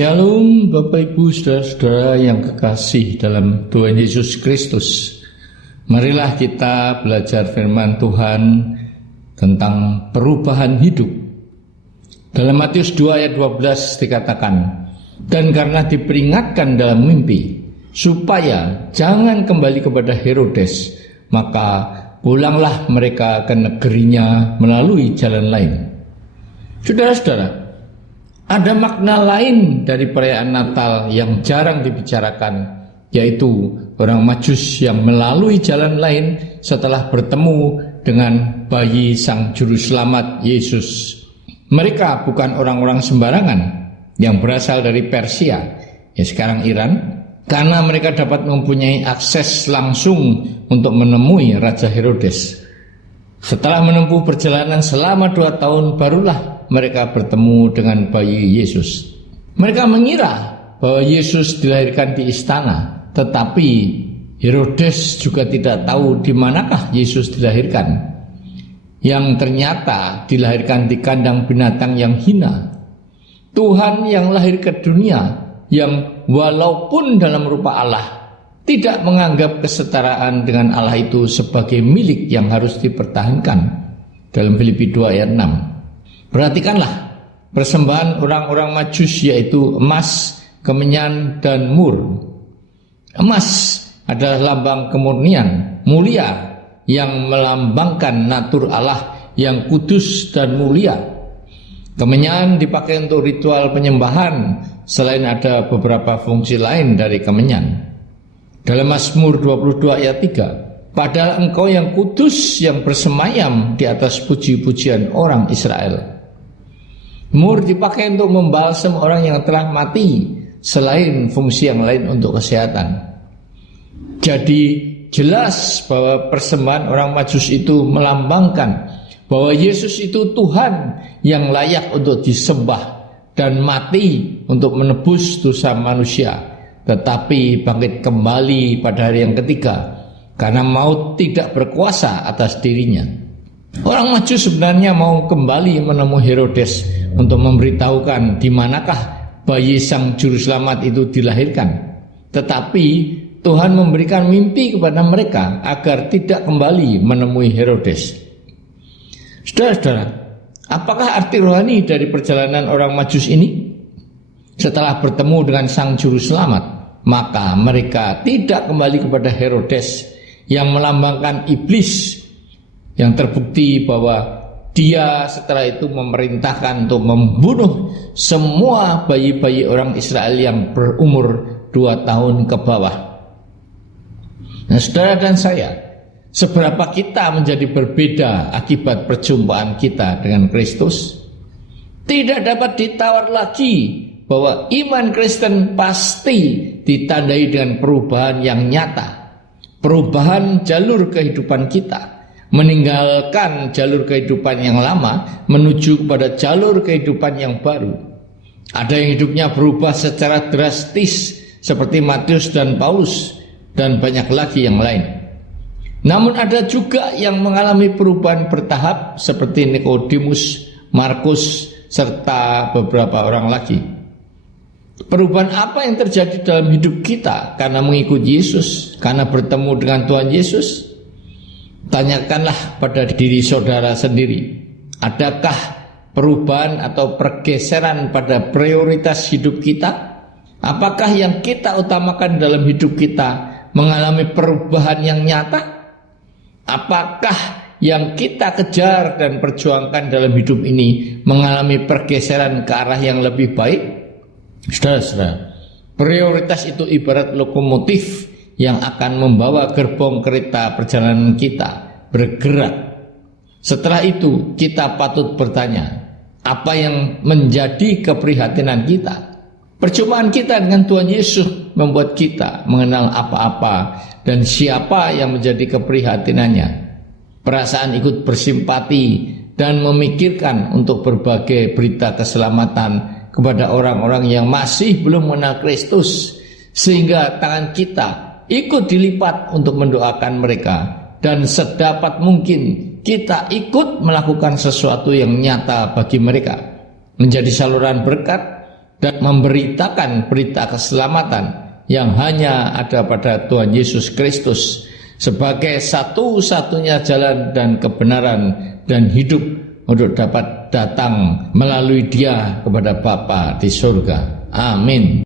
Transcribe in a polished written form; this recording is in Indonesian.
Shalom Bapak Ibu Saudara-saudara yang kekasih dalam Tuhan Yesus Kristus. Marilah kita belajar firman Tuhan tentang perubahan hidup. Dalam Matius 2 ayat 12 dikatakan, dan karena diperingatkan dalam mimpi supaya jangan kembali kepada Herodes, maka pulanglah mereka ke negerinya melalui jalan lain. Saudara-saudara, ada makna lain dari perayaan Natal yang jarang dibicarakan, yaitu orang Majus yang melalui jalan lain setelah bertemu dengan bayi Sang Juru Selamat Yesus. Mereka bukan orang-orang sembarangan yang berasal dari Persia, ya sekarang Iran, karena mereka dapat mempunyai akses langsung untuk menemui Raja Herodes. Setelah menempuh perjalanan selama 2 tahun, barulah mereka bertemu dengan bayi Yesus. Mereka mengira bahwa Yesus dilahirkan di istana, tetapi Herodes juga tidak tahu di manakah Yesus dilahirkan, yang ternyata dilahirkan di kandang binatang yang hina. Tuhan yang lahir ke dunia, yang walaupun dalam rupa Allah, tidak menganggap kesetaraan dengan Allah itu sebagai milik yang harus dipertahankan. Dalam Filipi 2 ayat 6. Perhatikanlah persembahan orang-orang Majus, yaitu emas, kemenyan, dan mur. Emas adalah lambang kemurnian, mulia, yang melambangkan natur Allah yang kudus dan mulia. Kemenyan dipakai untuk ritual penyembahan, selain ada beberapa fungsi lain dari kemenyan. Dalam Mazmur 22 ayat 3, padahal engkau yang kudus yang bersemayam di atas puji-pujian orang Israel. Mur dipakai untuk membalsam orang yang telah mati, selain fungsi yang lain untuk kesehatan. Jadi jelas bahwa persembahan orang Majus itu melambangkan bahwa Yesus itu Tuhan yang layak untuk disembah dan mati untuk menebus dosa manusia, tetapi bangkit kembali pada hari yang ketiga karena maut tidak berkuasa atas dirinya. Orang Majus sebenarnya mau kembali menemui Herodes untuk memberitahukan di manakah bayi Sang Juru Selamat itu dilahirkan. Tetapi Tuhan memberikan mimpi kepada mereka agar tidak kembali menemui Herodes. Saudara-saudara, apakah arti rohani dari perjalanan orang Majus ini? Setelah bertemu dengan Sang Juru Selamat, maka mereka tidak kembali kepada Herodes yang melambangkan iblis, yang terbukti bahwa dia setelah itu memerintahkan untuk membunuh semua bayi-bayi orang Israel yang berumur 2 tahun ke bawah. Nah, saudara dan saya, seberapa kita menjadi berbeda akibat perjumpaan kita dengan Kristus? Tidak dapat ditawar lagi bahwa iman Kristen pasti ditandai dengan perubahan yang nyata, perubahan jalur kehidupan kita, meninggalkan jalur kehidupan yang lama menuju kepada jalur kehidupan yang baru. Ada yang hidupnya berubah secara drastis seperti Matius dan Paulus, dan banyak lagi yang lain. Namun ada juga yang mengalami perubahan bertahap seperti Nikodemus, Markus, serta beberapa orang lagi. Perubahan apa yang terjadi dalam hidup kita karena mengikuti Yesus, karena bertemu dengan Tuhan Yesus? Tanyakanlah pada diri saudara sendiri, adakah perubahan atau pergeseran pada prioritas hidup kita? Apakah yang kita utamakan dalam hidup kita mengalami perubahan yang nyata? Apakah yang kita kejar dan perjuangkan dalam hidup ini mengalami pergeseran ke arah yang lebih baik? Saudara-saudara, prioritas itu ibarat lokomotif yang akan membawa gerbong kereta perjalanan kita bergerak. Setelah itu kita patut bertanya, apa yang menjadi keprihatinan kita? Perjumpaan kita dengan Tuhan Yesus membuat kita mengenal apa-apa dan siapa yang menjadi keprihatinannya. Perasaan ikut bersimpati dan memikirkan untuk berbagai berita keselamatan kepada orang-orang yang masih belum mengenal Kristus, sehingga tangan kita ikut dilipat untuk mendoakan mereka, dan sedapat mungkin kita ikut melakukan sesuatu yang nyata bagi mereka, menjadi saluran berkat dan memberitakan berita keselamatan yang hanya ada pada Tuhan Yesus Kristus sebagai satu-satunya jalan dan kebenaran dan hidup untuk dapat datang melalui Dia kepada Bapa di surga. Amin.